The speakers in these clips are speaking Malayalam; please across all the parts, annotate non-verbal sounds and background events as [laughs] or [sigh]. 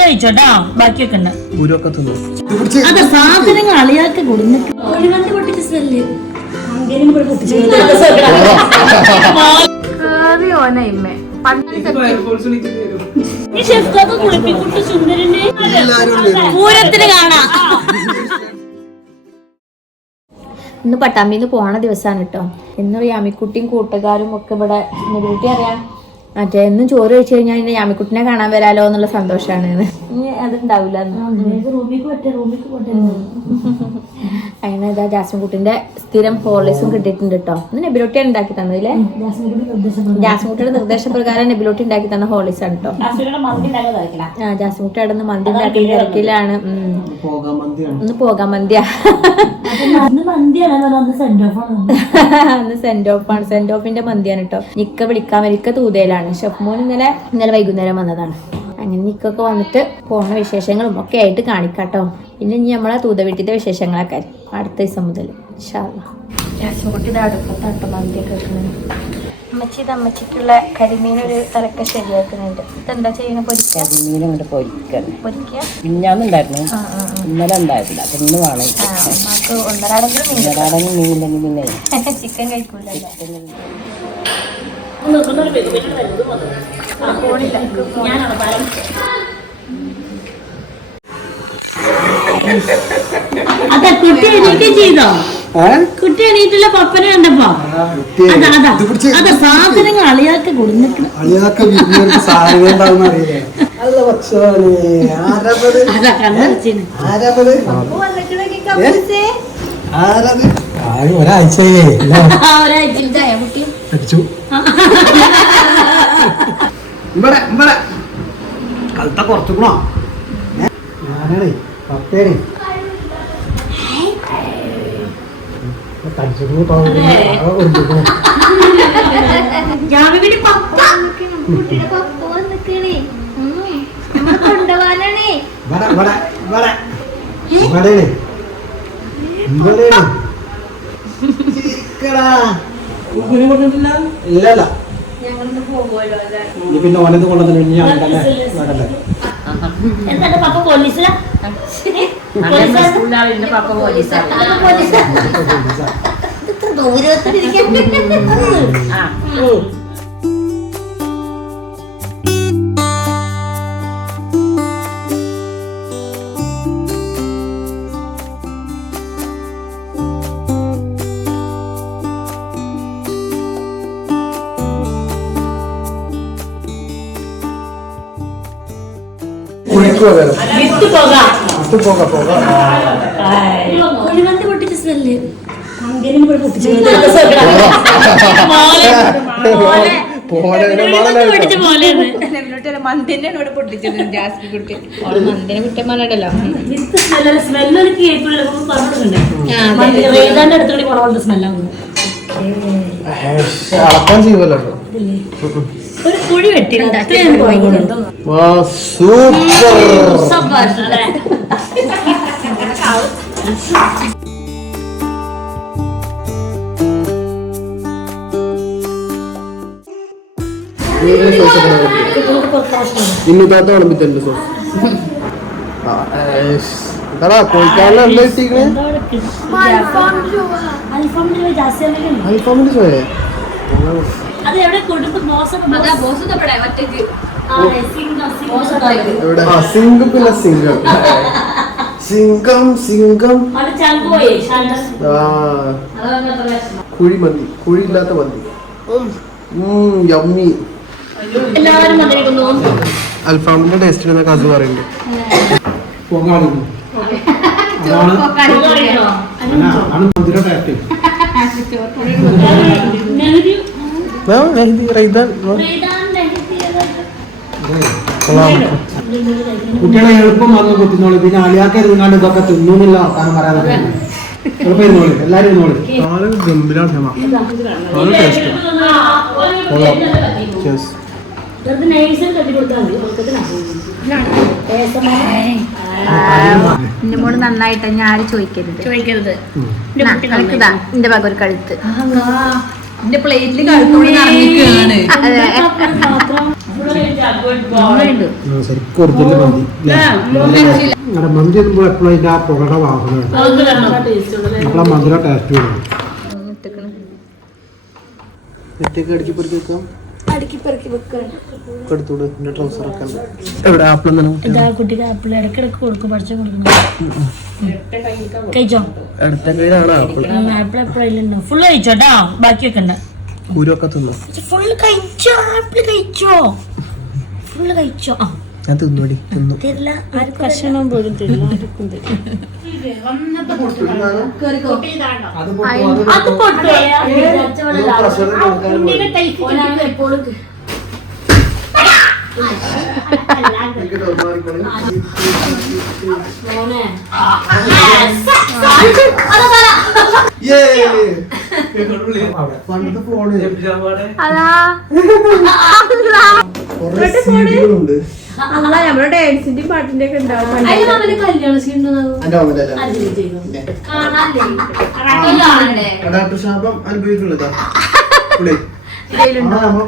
കഴിച്ചോട്ടാ. ബാക്കിയൊക്കെ ഉണ്ട് അതെ സാധനങ്ങൾ അളിയാക്കി പൂരത്തിന് കാണാം. ഇന്ന് പട്ടാമ്പിന്ന് പോണ ദിവസാണ് കേട്ടോ ഇന്ന് യാമിക്കുട്ടിയും കൂട്ടുകാരും ഒക്കെ ഇവിടെ. അറിയാം. മറ്റേ എന്നും ചോറ് കഴിച്ചു കഴിഞ്ഞാൽ ഇന്ന് യാമിക്കുട്ടിനെ കാണാൻ വരാലോ എന്നുള്ള സന്തോഷമാണ് ഇനി അതുണ്ടാവില്ല അങ്ങനെ ഇതാ ജാസ്മിൻ കുട്ടിന്റെ സ്ഥിരം ഹോർലിക്സും കിട്ടിയിട്ടുണ്ട് കേട്ടോ ഇന്ന് നെബിലോട്ടി ഉണ്ടാക്കി തന്നതില്ലേ ജാസ്മിൻ കുട്ടിയുടെ നിർദ്ദേശപ്രകാരം. നെബിലോട്ടി ഉണ്ടാക്കി തന്ന ഹോളിസ് ആണ് കേട്ടോ ആ ജാസ്മിൻ കുട്ടി അവിടെ നിന്ന് മന്തി ഉണ്ടാക്കി തിരക്കിലാണ്. ഒന്ന് പോകാൻ മന്തിയാണ്. മന്തിയാ. അന്ന് സെന്റ് ഓഫ് ആണ്. സെന്റ് ഓഫിന്റെ മന്തിയാണ് കേട്ടോ നിക്ക വിളിക്കാൻ വരിക്ക തൂതയിലാണ് ഷെഫ് മോൻ ഇന്നലെ ഇന്നലെ വൈകുന്നേരം വന്നതാണ്. അങ്ങനെ നിക്കൊക്കെ വന്നിട്ട് പോണ വിശേഷങ്ങളും ഒക്കെ ആയിട്ട് കാണിക്കാട്ടോ. പിന്നെ ഇനി നമ്മളെ തൂത വീട്ടിന്റെ വിശേഷങ്ങളൊക്കെ അടുത്ത ദിവസം മുതൽ കുട്ടി അടുപ്പത്താട്ടോ മന്തിയൊക്കെ വെക്കുന്നത് അമ്മച്ചി ഇത് അമ്മച്ചിക്കുള്ള കരിമീൻ ഒരു തലക്ക ശരിയാക്കുന്നുണ്ട്. ഇതെന്താ ചെയ്യണ? പൊരിക്ക? മീൻ അങ്ങോട്ട് പൊരിക്കണം. പൊരിക്കുക മിഞ്ഞാന്നുണ്ടായിരുന്നു. ആ ആ ആ. ഇന്നലെ ഉണ്ടായിരുന്നില്ല. അപ്പൊ ഇന്ന് വേണം. ഒന്നരാടെങ്കിലും മീൻ പിന്നെ [laughs] ചിക്കൻ കഴിക്കൂലല്ലോ അതെ കുട്ടി എണീറ്റ് ചെയ്തോ? കുട്ടി എണീറ്റുള്ള പപ്പനെ കണ്ടപ്പോ? അതാ അതാ അതെ. സാധനങ്ങൾ അളിയാക്കി ആരാപ്പത് അതാ ആയി ഒരാഴ്ചയേ അടിച്ചു ഇവിടെ ഇവിടെ കളത്ത കുറച്ചുകൂണോ ഞാനാണേ പത്തേനെ തടിച്ചു കൊണ്ടുപോകാനാണേ. ഇവിടെ ഇവിടെ ഇവിടെ ഇവിടെയാണ് ചിരിക്കടാ. ഇല്ലല്ല. ഇനി പിന്നെ ഓനത് കൊണ്ടുവന്നില്ല ഞാൻ ഉണ്ടല്ലേ വേണ്ടല്ലേ എന്താ പപ്പ പോലീസിലാ? കുഴിക്കുക കുഴിമന്തി പൊട്ടിച്ച സ്മെല്ല് മന്തിന്റെ കൂടെ പൊട്ടിച്ചിട്ടുണ്ട് ജാസ്മി കുട്ടി മന്തിനെ സ്മെല്ല് സ്മെല്ലൊരു കേൾക്കുള്ള അടുത്തുകൂടി സ്മെല്ലാണ് അളക്കാൻ ചെയ്യുമല്ലോ ഒരു കുഴി വെട്ടി സൂപ്പർ. അല്ലേ ഇന്നത്തെ വിളമ്പിത്തണ്ട് സോസ്. എടാ കോഴിക്കാരിൽ എന്താ കിട്ടിക്കണേ അൽഫാമിന്റെ സോയെ അത് എവിടെ കൊടുത്ത് മോശം എവിടെ? ആ സിംഗം പിന്നെ സിംഗം. സിംഗം സിംഗം. അത് ചങ്ക് പോയി ആ. കുഴി മന്തി കുഴി ഇല്ലാത്ത മന്തി യമ്മി അൽഫാമിന്റെ ടേസ്റ്റ് എന്നൊക്കെ അത് പറയുന്നുണ്ട്. [laughs] കുട്ടികളെ എളുപ്പം വന്ന് കുത്തിനോളി. പിന്നെ അളിയാക്കരുന്നാണ്ട് ഇതൊക്കെ തിന്നൂന്നില്ല വർത്താനം പറയാതെ എളുപ്പം ഇരുന്നോളി. എല്ലാരും ഇരുന്നോളി. വളരെ ടേസ്റ്റ് വെറുതെ നൈസിൽ കട്ടി കൊടുത്താൽ മതി എന്റെ മോൾ നന്നായിട്ട് ഞാൻ ആരും ചോദിക്കരുത്. ചോദിക്കരുത്. ഇതാ എന്റെ ഭാഗം ഒരു കഴുത്ത് എന്റെ പ്ലേറ്റിൽ മന്തി. എപ്പോഴും അതിന്റെ ആ മന്തിയുടെ ടേസ്റ്റ് വരും നെറ്റൊക്കെ അടുക്കി പെറുക്കി എന്റെ ട്രൗസർ ഒക്കെ എവിടെ ആപ്പിൾ ഇതാ കുട്ടിക്ക് ആപ്പിൾ ഇടക്കിടക്ക് കൊടുക്കും പഠിച്ചു കൊടുക്കും. കഴിച്ചോ? അടുത്ത കയ്യിലാണ് ആപ്പിൾ. ആപ്പിൾ എപ്പോഴും ഫുള്ള് കഴിച്ചോട്ടാ ബാക്കിയൊക്കെ ഉണ്ട്. കുരുവൊക്കെ തിന്നു ഫുള്ള് കഴിച്ചോ? ആപ്പിൾ കഴിച്ചോ? ഫുള്ള് കഴിച്ചോ? ആ. ഞാൻ തിന്നോടി തിന്നു. തരില്ല. ആരും കഷണം പോലും തരില്ല. ആർക്കും തരില്ല. അത് പൊട്ടോ പണ്ടത്തെ ഫോണ്. അതാ. കുറെ സീഡികളുണ്ട് അല്ല നമ്മുടെ ഡാൻസിന്റെ പാട്ടിന്റെ ഒക്കെ ഉണ്ടാവും ശാപം അനുഭവിക്കുള്ളതാ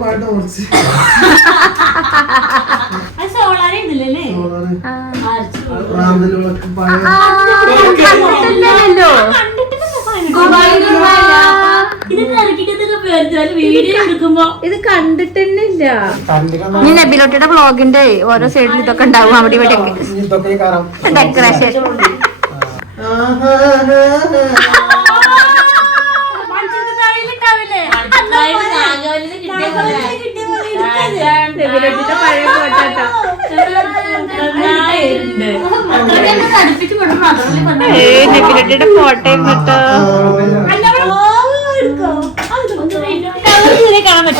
പാട്ട് കുറച്ച് പഴയ ഇത് കണ്ടിട്ടില്ല ഇല്ല ഇനി നബിലോട്ടിയുടെ ബ്ലോഗിന്റെ ഓരോ സൈഡിൽ ഇതൊക്കെ ഉണ്ടാവും അവിടെ ഇവിടെ ഡെക്കറേഷൻ പഴയ ഫോട്ടോ നബിലോട്ടിയുടെ ഫോട്ടോ കേട്ടോ വേറെ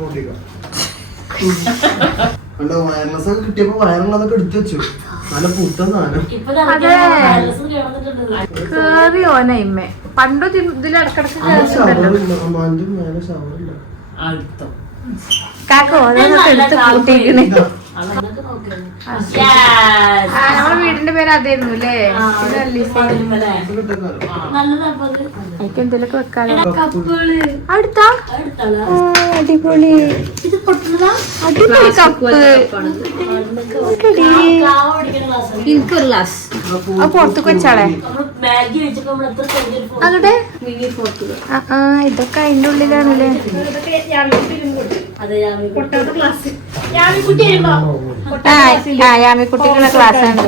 ഓടിക്കാം കണ്ടോ വയർലെസ് ഒക്കെ കിട്ടിയപ്പോ വയറുള്ളതൊക്കെ എടുത്തു വെച്ചു. നല്ല പുത്തൻ സാധനം. കേറി ഓനയിമ്മേ പണ്ടോ ഇതിൽ ഇടക്കിടക്ക് കാക്ക ഓരോന്നൊക്കെ എടുത്ത് കൂട്ടിയിരിക്കണേ നമ്മുടെ വീടിന്റെ പേര് അതായിരുന്നു അല്ലേ? എനിക്ക് എന്തെങ്കിലുമൊക്കെ വെക്കാലോ. അടുത്താ? അടിപൊളി. അടിപൊളി കപ്പ്. എനിക്കൊരു ഗ്ലാസ് പുറത്തേക്ക് വെച്ചാളെ? അങ്ങടെ. ആ ആ ഇതൊക്കെ അതിന്റെ ഉള്ളിലാണല്ലേ? അതെ പൊട്ടാത്ത ഗ്ലാസ് യാമിക്കുട്ടിക്കുള്ള ക്ലാസ് ആണ്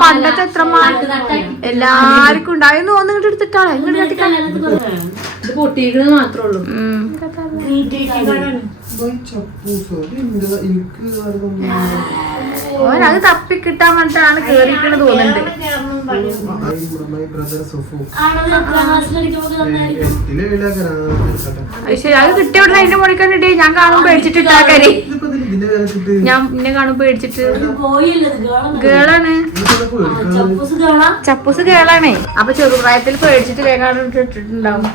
പണ്ടത്തെ എത്ര എല്ലാവർക്കും ഉണ്ടായിരുന്നു ഒന്ന് ഇങ്ങോട്ട് എടുത്തിട്ടാളെ ഇങ്ങോട്ട് ഇത് പൊട്ടിയിരിക്കുന്നത് മാത്രമേ ഉള്ളൂ. ഓൻ അത് തപ്പി കിട്ടാൻ വേണ്ടിട്ടാണ് കേറിയിരിക്കണ തോന്നുന്നുണ്ട്. അത് കിട്ടിയ ഉടനെ അതിന്റെ മുകളിൽ കണ്ടിട്ടേ ഞാൻ കാണും പേടിച്ചിട്ട് ഇട്ടാക്കാരി ഞാൻ നിന്നെ കാണും പേടിച്ചിട്ട്. ഗേളാണ് ചപ്പൂസ് കേളാണേ. അപ്പൊ ചെറുപ്രായത്തിൽ പേടിച്ചിട്ട് വേഗം ഇട്ടിട്ടുണ്ടാവും.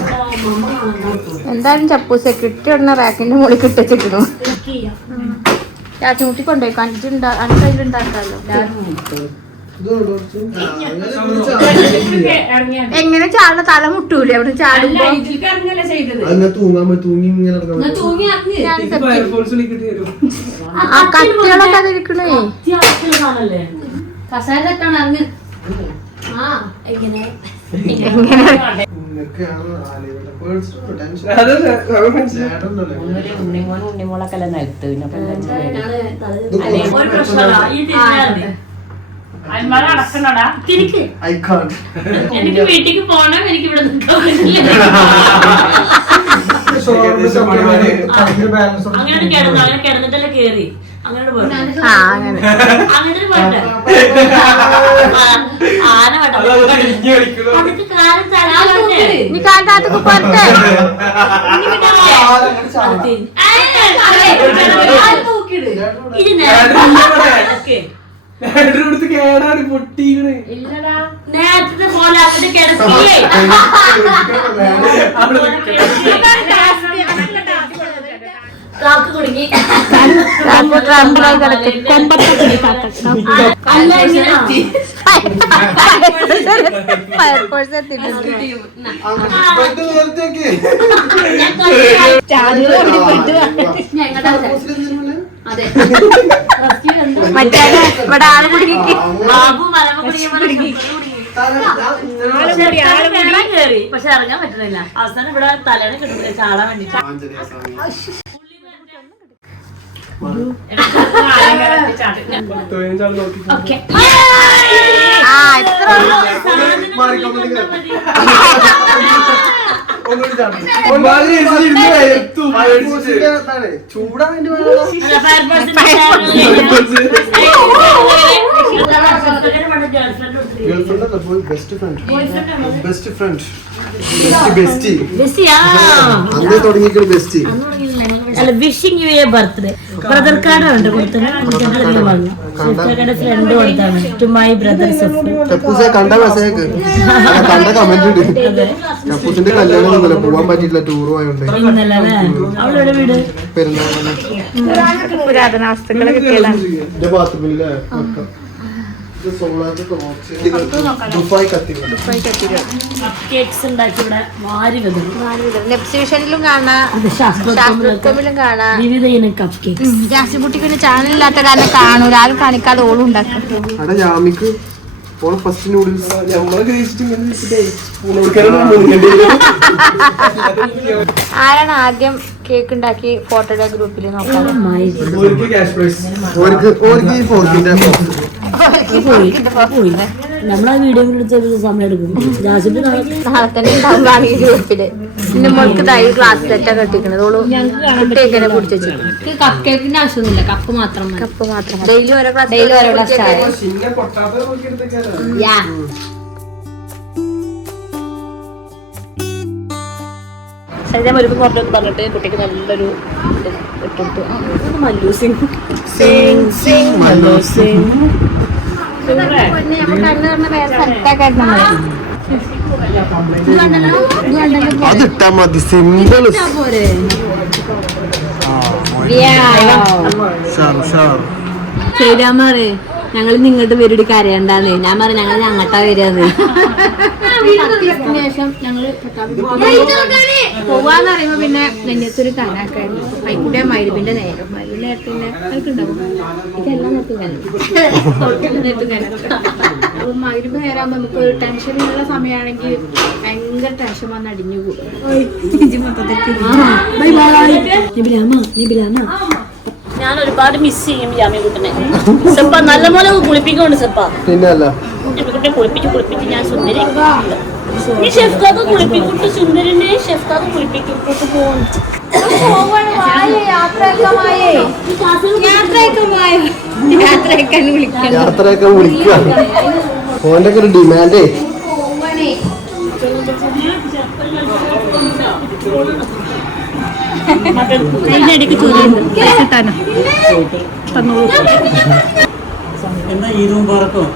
എന്തായാലും ചപ്പൂസ് കിട്ടിയ ഉടനെ റാക്കിന്റെ മുകളിൽ കിട്ടിച്ചിട്ടു ചാച്ചുമുട്ടി കൊണ്ടുപോയി കണ്ടിട്ടുണ്ടാ എങ്ങനെ ചാടുന്ന തല മുട്ടൂല? അവിടെ ചാടുമ്പോ. ആ കത്തികളൊക്കെ അതിരിക്കണേ സാധനല്ലേ? എങ്ങനെ. ഉണ്ണിമോൻ ഉണ്ണിമോളൊക്കെ അല്ല നിലത്ത്. പിന്നെ എനിക്ക്. വീട്ടിക്ക് പോണം എനിക്ക് ഇവിടെ നിൽക്കാൻ പറ്റില്ല. [laughs] അങ്ങനെ കിടന്നു അങ്ങനെ കിടന്നിട്ടല്ലേ കേറി. അങ്ങനെ. അങ്ങനെ. ആന ഇനി കാലത്താത്തക്ക് നേരത്തെ കേടാണ് പൊട്ടിക്കണേ. നേരത്തെ പോലെ അവിടെ കിടക്കിയേ കാക്ക് കുടുങ്ങി. അല്ല ഫയർഫോഴ്സ് എത്തിയിട്ടുണ്ട്. മറ്റേ ഇവിടെ ആൾ കുടുങ്ങി. പക്ഷെ ഇറങ്ങാൻ പറ്റുന്നില്ല. അവസാനം ഇവിടെ തലേനെ കിട്ടുന്നില്ല. ചാടാൻ വേണ്ടി ആ ഇത്ര ചൂടാൻ best friend best friend best best അന്ന് തുടങ്ങിയിട്ട് ബെസ്റ്റ്. അല്ല wishing you a birthday brother card ഉണ്ട് കൊടുത്തത്. ഫ്രണ്ട് കൊടുത്താണ്. ടു മൈ ബ്രദർ കപ്പൂസെ കണ്ട മെസ്സേജ് കണ്ട കമന്റ് ഉണ്ട് കപ്പൂസിന്റെ കല്യാണം ഒന്നുമില്ല. പോവാൻ പറ്റിയില്ല ടൂർ പോയോണ്ട്. ഇന്നലെ അല്ലേ? അവളെവിടെ വീട്? പെരുന്നാളെ പുരാതന വസ്തുക്കളെ കിട്ടിയതാണ് എന്റെ ബാത്റൂമിലെ ദുബായ് കത്തികൾ കേക്ക്സ് ഉണ്ടാക്കി ഇവിടെ വാരി വെതറും എക്സിബിഷനിലും കാണാം. അത് ശാസ്ത്രോത്സവത്തിലൊക്കെ ശാസ്ത്രോത്സവത്തിലും കാണാം. വിവിധ ഇനം കപ്പ് കേക്ക് കാരണം കാണൂല. ആരും കാണിക്കാതെ ഓളും ഉണ്ടാക്കും. അവിടെ ജാമിക്ക് ഓളെ ഫസ്റ്റ് നൂഡിൽസ് ആരാണ് ആദ്യം കേക്ക് ഉണ്ടാക്കി ഫോട്ടോയുടെ ഗ്രൂപ്പിൽ നോക്കാം പോയി പോയി നമ്മളാ വീഡിയോ എടുത്ത സമയം എടുക്കും. ജാസിന്റെ നാളെ തന്നെ ഉണ്ടാവും ഈ ഗ്രൂപ്പിൽ എന്റെ മോൾക്ക് തൈ ഗ്ലാസ് സെറ്റാ കെട്ടിക്കണത് ഓൾ കുട്ടിയൊക്കെ കുടിച്ചു കപ്പ് കേക്കിന്റെ ആവശ്യമൊന്നുമില്ല. കപ്പ് മാത്രം കപ്പ് മാത്രം ഡെയിലി ഓരോ ഡെയിലി ഓരോ ചായ യാ. ശരീരം ഒരുപ്പം കൊണ്ടുവന്ന് പറഞ്ഞിട്ട് കുട്ടിക്ക് നല്ലൊരു ഇട്ടെടുത്തു ഇത് മല്ലു സിംഗ്. സിംഗ് സിംഗ് മല്ലു സിംഗ്. അതിട്ടാ മതി. സിമ്പിൾ ശരിയാന്ന് പറയേ ഞങ്ങൾ നിങ്ങോട്ട് പേരിടി കരയണ്ടാന്ന്. ഞാൻ പറഞ്ഞു ഞങ്ങൾ ഞങ്ങട്ടാ വരാന്ന് ശേഷം ഞങ്ങൾ പോവാന്ന് പറയുമ്പോ പിന്നെ നെഞ്ഞത്തൊരു കനാക്കായിരുന്നു. അതിന്റെ മരുവിന്റെ നേരം. മരുവിന്റെ നേരത്തിന്റെ എനിക്കുണ്ടാവും ഇതെല്ലാം നേരത്തും അപ്പൊ മരുവ് നേരാകുമ്പോ നമുക്ക് ടെൻഷനുള്ള സമയമാണെങ്കിൽ ഭയങ്കര ടെൻഷൻ വന്ന് അടിഞ്ഞു കൂടും ബൈ ബൈ നിബിലാമ നിബിലാമ ഞാൻ ഒരുപാട് മിസ് ചെയ്യും ജാമ്യ കുട്ടനെ സെപ്പ നല്ലപോലെ കുളിപ്പിക്കുന്നുണ്ട് സെപ്പ. പിന്നെ അല്ല കുട്ടിയെ കുളിപ്പിച്ച് കുളിപ്പിച്ച് ഞാൻ സുന്ദരി ഈ ഷെഫ്കാക്ക് കുളിപ്പിക്കുട്ട് സുന്ദരനെ ഷെഫ്കാക്ക് കുളിപ്പിക്കും കൂട്ട് പോകും യാത്രയൊക്കെ വിളിക്കുക ഒക്കെ ഒരു ഡിമാൻഡേ അതിനിടയ്ക്ക് ചോദ്യം കിട്ടാനോ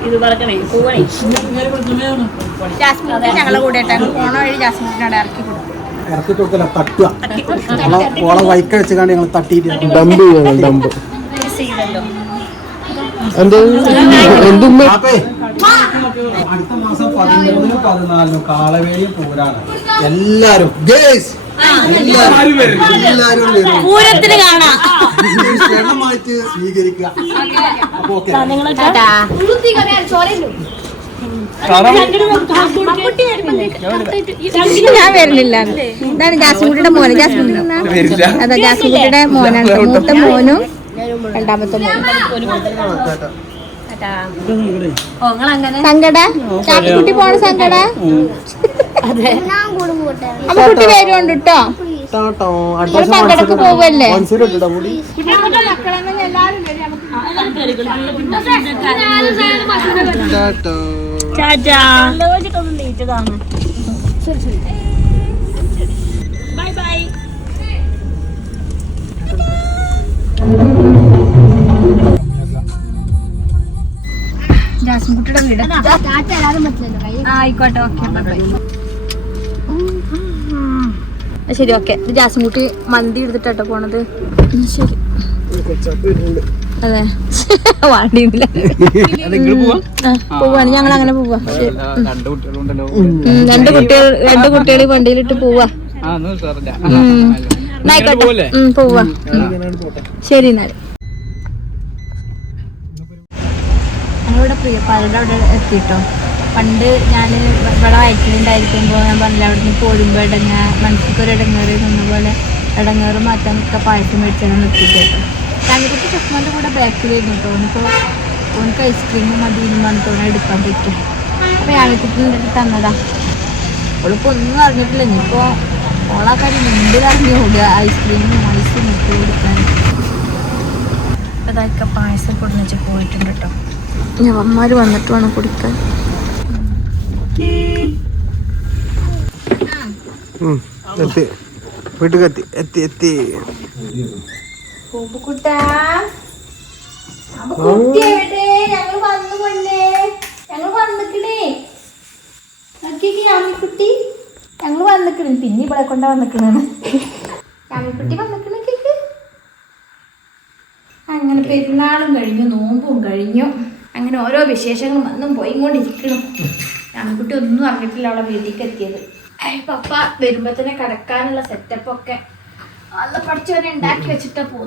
ഇത് പറക്കണേ പോവണേ. ജാസ്മിൻ ഞങ്ങളെ കൂടെ പോണ വഴി ജാസ്മിനോട് ഇറക്കി കൊടുക്കും. ഇറക്കി കൊടുക്കല തട്ടുക. ഓളെ ഓളെ വൈക്ക വെച്ചുകൊണ്ട് ഞങ്ങൾ തട്ടിയിട്ട് ചെയ്യണം അടുത്ത മാസം പതിമൂന്നിനും പതിനാലിനും കാളവേലിയും പൂരാണ്. എല്ലാരും ഗേസ്. പൂരത്തിന് കാണാം. സ്വീകരിക്കുക. അപ്പൊ ഓക്കെ. ഞാൻ വരുന്നില്ല ഇതാണ് ജാസ്മിൻകുട്ടിയുടെ മോന്. ജാസ്മിൻ അതാ ജാസ്മിൻകുട്ടിയുടെ മോനാണ്. മൂത്ത മോനും രണ്ടാമത്തെ മോനും. സങ്കട? ചാക്കുട്ടി പോണ സങ്കട? അപ്പൊ കുട്ടി വരുന്നുണ്ട് കേട്ടോ. പോവല്ലേ ബൈ ബൈ. ജാസ്മിൻകുട്ടിയുടെ വീട്. ആയിക്കോട്ടെ. ഓക്കെ ശരി ഓക്കെ ജാസ്മിൻ കുട്ടി മന്തി എടുത്തിട്ടോ പോണത്. ശരി. അതെ. [laughs] വാണ്ടിയില്ല പോവാണ്. ഞങ്ങൾ അങ്ങനെ പോവാ രണ്ട് കുട്ടികൾ രണ്ട് കുട്ടികൾ വണ്ടിയിലിട്ട് പോവാ. ആയിക്കോട്ടെ പോവാ. ശരി എന്നാൽ ഞങ്ങളിവിടെ പ്രിയപ്പാലയുടെ അവിടെ എത്തിട്ടോ. പണ്ട് ഞാൻ ഇവിടെ വയറ്റിലുണ്ടായിരിക്കുമ്പോൾ ഞാൻ പറഞ്ഞില്ല അവിടെ നിന്ന് പോരുമ്പോൾ ഇടങ്ങ മനസ്സിലേക്ക് ഒരു ഇടങ്ങേറ് നിന്ന പോലെ ഇടങ്ങേറ് മാറ്റാൻ ഒക്കെ പായസം മേടിച്ചാണ് നിർത്തിയിട്ട് ഞങ്ങൾക്ക് ചുമന്റെ കൂടെ ബാക്കിലായിരുന്നു കേട്ടോ ഓനിപ്പോൾ ഓനക്ക് ഐസ്ക്രീം മതി പറഞ്ഞിട്ട് എടുക്കാൻ പറ്റും. അപ്പോൾ ഞാനിക്കുട്ടി എന്റെ തന്നതാ. അവളിപ്പോൾ ഒന്നും അറിഞ്ഞിട്ടില്ല. ഇനിയിപ്പോൾ ഓളാ കാര്യം മുമ്പിൽ അറിഞ്ഞു പോകുക ഐസ്ക്രീമും ഐസും ഒക്കെ കൊടുക്കാൻ. അതൊക്കെ പായസം കൊടുന്നിച്ച് പോയിട്ടുണ്ട് കേട്ടോ അമ്മമാർ വന്നിട്ട് വേണം കുടിക്കാൻ. എത്തി. വീട്ടിൽ എത്തി എത്തി. എത്തി ഞങ്ങൾ കൊണ്ടേ വന്നിക്കണേ. പിന്നെ ഇവിടെ വന്നിക്കണ കേക്ക് അങ്ങനെ പെരുന്നാളും കഴിഞ്ഞു നോമ്പും കഴിഞ്ഞു. അങ്ങനെ ഓരോ വിശേഷങ്ങളും വന്നും പോയി രാമിക്കുട്ടി ഒന്നും അറിഞ്ഞിട്ടില്ല അവളെ വീട്ടിലേക്ക് എത്തിയത്. പപ്പ വരുമ്പോ തന്നെ കിടക്കാനുള്ള സെറ്റപ്പ് ഒക്കെ നല്ല പഠിച്ചവനെ ഉണ്ടാക്കി വെച്ചിട്ടാ പോ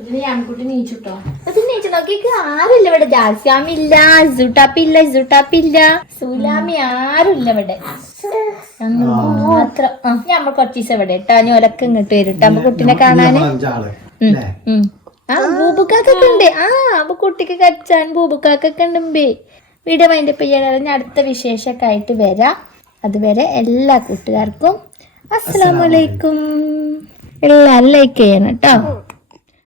ഇതിന് ആൺകുട്ടി നീച്ചിട്ടോ. അത് നീച്ചു നോക്കിക്ക് ആരുമില്ല ഇവിടെ. ജാസ്യാമില്ല ഇസുട്ടാപ്പില്ല ഇല്ല സുലാമി ആരുമില്ല ഇവിടെ. മാത്രം. ഞമ്മ കുറച്ച് ദിവസം ഇവിടെ ഞാൻ ഞൊലക്ക് ഇങ്ങോട്ട് വരും കേട്ടോ അമ്മ കുട്ടീനെ കാണാന്. ആ ബൂബുക്കാക്കൊക്കെ ഉണ്ട്. ആ അപ്പൊ കുട്ടിക്ക് കച്ചാൻ ബൂബുക്കാക്കൊക്കെ ഉണ്ട് വീഡിയോ മൈൻഡ് ചെയ്യാൻ ഞാൻ അടുത്ത വിശേഷമൊക്കെ ആയിട്ട് വരാം. അതുവരെ എല്ലാ കൂട്ടുകാർക്കും അസ്സലാമലൈക്കും എല്ലാവരും ലൈക്ക് ചെയ്യണം കേട്ടോ